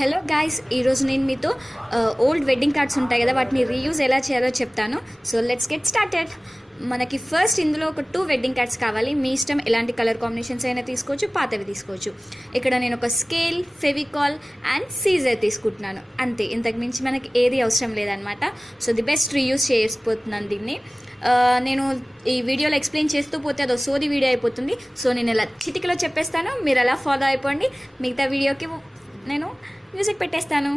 Hello guys, ఈరోజు నేను మీతో ఓల్డ్ వెడ్డింగ్ కార్డ్స్ ఉంటాయి కదా, వాటిని రీయూజ్ ఎలా చేయాలో చెప్తాను. So let's get started. మనకి ఫస్ట్ ఇందులో ఒక 2 వెడ్డింగ్ కార్డ్స్ కావాలి. మీ ఇష్టం, ఎలాంటి కలర్ కాంబినేషన్స్ అయినా తీసుకోవచ్చు, పాతవి తీసుకోవచ్చు. ఇక్కడ నేను ఒక స్కేల్, ఫెవికాల్ అండ్ సీజర్ తీసుకుంటున్నాను. అంతే, ఇంతకు మించి మనకి ఏది అవసరం లేదనమాట. సో ది బెస్ట్ రీయూజ్ చేసిపోతున్నాను దీన్ని. నేను ఈ వీడియోలో ఎక్స్ప్లెయిన్ చేస్తూ పోతే అది సోది వీడియో అయిపోతుంది. సో నేను ఇలా చిటికలో చెప్పేస్తాను, మీరు అలా ఫాలో అయిపోండి. మిగతా వీడియోకి నేను మ్యూజిక్ పెట్టేస్తాను.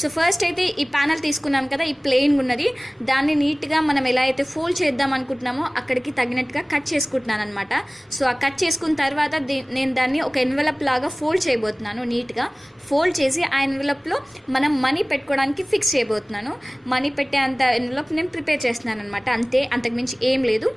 సో ఫస్ట్ అయితే ఈ ప్యానల్ తీసుకున్నాం కదా, ఈ ప్లెయిన్ ఉన్నది, దాన్ని నీట్గా మనం ఎలా అయితే ఫోల్డ్ చేద్దాం అనుకుంటున్నామో అక్కడికి తగినట్టుగా కట్ చేసుకుంటున్నాను అనమాట. సో ఆ కట్ చేసుకున్న తర్వాత నేను దాన్ని ఒక ఎన్వలప్ లాగా ఫోల్డ్ చేయబోతున్నాను. నీట్గా ఫోల్డ్ చేసి ఆ ఎన్వలప్లో మనం మనీ పెట్టుకోవడానికి ఫిక్స్ చేయబోతున్నాను. మనీ పెట్టే అంత ఎన్వలప్ నేను ప్రిపేర్ చేస్తున్నాను అనమాట. అంతే, అంతకుమించి ఏం లేదు.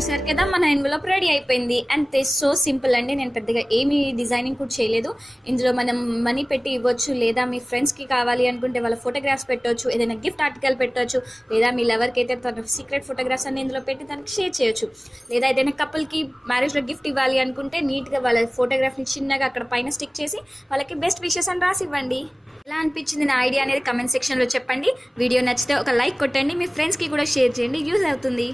చూసారు కదా, మన ఎన్వలప్ రెడీ అయిపోయింది. అండ్ సో సింపుల్ అండి. నేను పెద్దగా ఏమీ డిజైనింగ్ కూడా చేయలేదు. ఇందులో మనం మనీ పెట్టి ఇవ్వచ్చు, లేదా మీ ఫ్రెండ్స్కి కావాలి అనుకుంటే వాళ్ళ ఫోటోగ్రాఫ్స్ పెట్టవచ్చు, ఏదైనా గిఫ్ట్ ఆర్టికల్ పెట్టవచ్చు, లేదా మీ లవర్కి అయితే తన సీక్రెట్ ఫోటోగ్రాఫ్స్ అన్ని ఇందులో పెట్టి తనకి షేర్ చేయొచ్చు. లేదా ఏదైనా కపుల్కి మ్యారేజ్లో గిఫ్ట్ ఇవ్వాలి అనుకుంటే నీట్గా వాళ్ళ ఫోటోగ్రాఫ్ని చిన్నగా అక్కడ పైన స్టిక్ చేసి వాళ్ళకి బెస్ట్ విషెస్ అని రాసి ఇవ్వండి. ఎలా అనిపించింది నా ఐడియా అనేది కమెంట్ సెక్షన్లో చెప్పండి. వీడియో నచ్చితే ఒక లైక్ కొట్టండి, మీ ఫ్రెండ్స్కి కూడా షేర్ చేయండి, యూజ్ అవుతుంది.